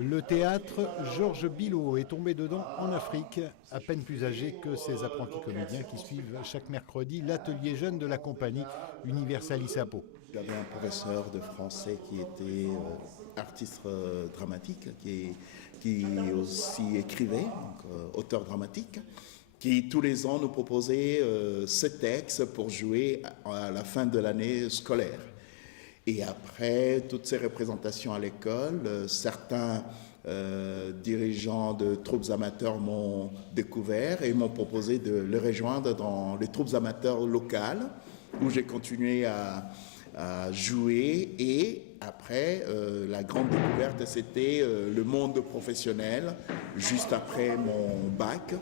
Le théâtre Georges Billaud est tombé dedans en Afrique, à peine plus âgé que ses apprentis comédiens qui suivent chaque mercredi l'atelier jeune de la compagnie Universalis Apo. J'avais un professeur de français qui était artiste dramatique, qui aussi écrivait, donc auteur dramatique, qui tous les ans nous proposait ce texte pour jouer à la fin de l'année scolaire. Et après toutes ces représentations à l'école, certains dirigeants de troupes amateurs m'ont découvert et m'ont proposé de le rejoindre dans les troupes amateurs locales, où j'ai continué à jouer. Et après, la grande découverte, c'était le monde professionnel, juste après mon bac,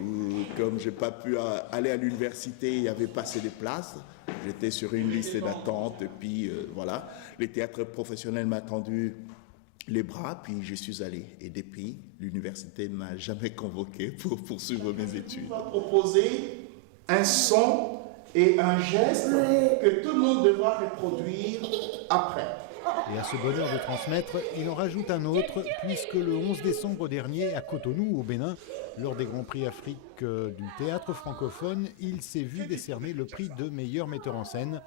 où comme je n'ai pas pu aller à l'université, il n'y avait pas assez de places. J'étais sur une liste d'attente, et puis voilà, les théâtres professionnels m'ont tendu les bras, puis je suis allé. Et depuis, l'université ne m'a jamais convoqué pour poursuivre mes études. On m'a proposé un son et un geste que tout le monde devra reproduire après. Et à ce bonheur de transmettre, il en rajoute un autre, puisque le 11 décembre dernier, à Cotonou, au Bénin, lors des Grands Prix Afrique du théâtre francophone, il s'est vu décerner le prix de meilleur metteur en scène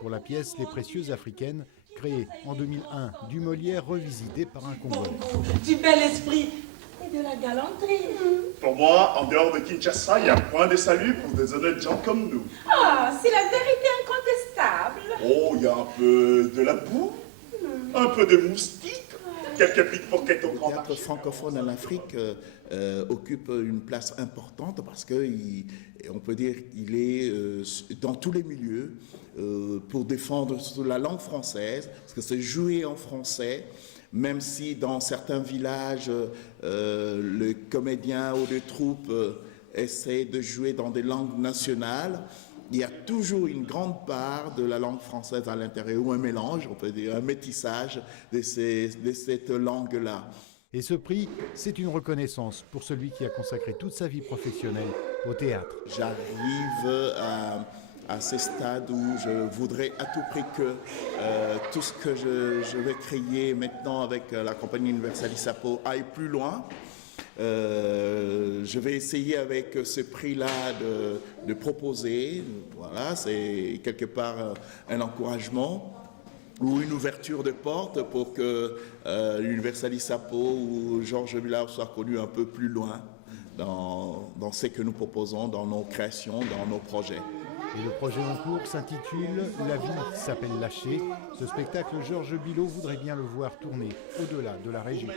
pour la pièce Les Précieuses Africaines, créée en 2001 du Molière revisité par un Congolais. Du bel esprit et de la galanterie. Pour moi, en dehors de Kinshasa, il y a point de salut pour des honnêtes gens comme nous. Ah, c'est la vérité incontestable. Oh, il y a un peu de la boue, un peu de moustique, quelques pickpockets au Le grand théâtre marché. francophone en Afrique occupe une place importante parce qu'on peut dire qu'il est dans tous les milieux pour défendre la langue française, parce que c'est joué en français, même si dans certains villages, les comédiens ou les troupes essaient de jouer dans des langues nationales. Il y a toujours une grande part de la langue française à l'intérieur, ou un mélange, on peut dire, un métissage de cette langue-là. Et ce prix, c'est une reconnaissance pour celui qui a consacré toute sa vie professionnelle au théâtre. J'arrive à ce stade où je voudrais à tout prix que tout ce que je vais créer maintenant avec la compagnie Universalis Apo aille plus loin. Je vais essayer avec ce prix-là de proposer, voilà, c'est quelque part un encouragement ou une ouverture de porte pour que l'Universalis Apo ou Georges Billaud soient connus un peu plus loin dans ce que nous proposons, dans nos créations, dans nos projets. Et le projet en cours s'intitule « La vie s'appelle lâcher ». Ce spectacle, Georges Billaud voudrait bien le voir tourner au-delà de la région.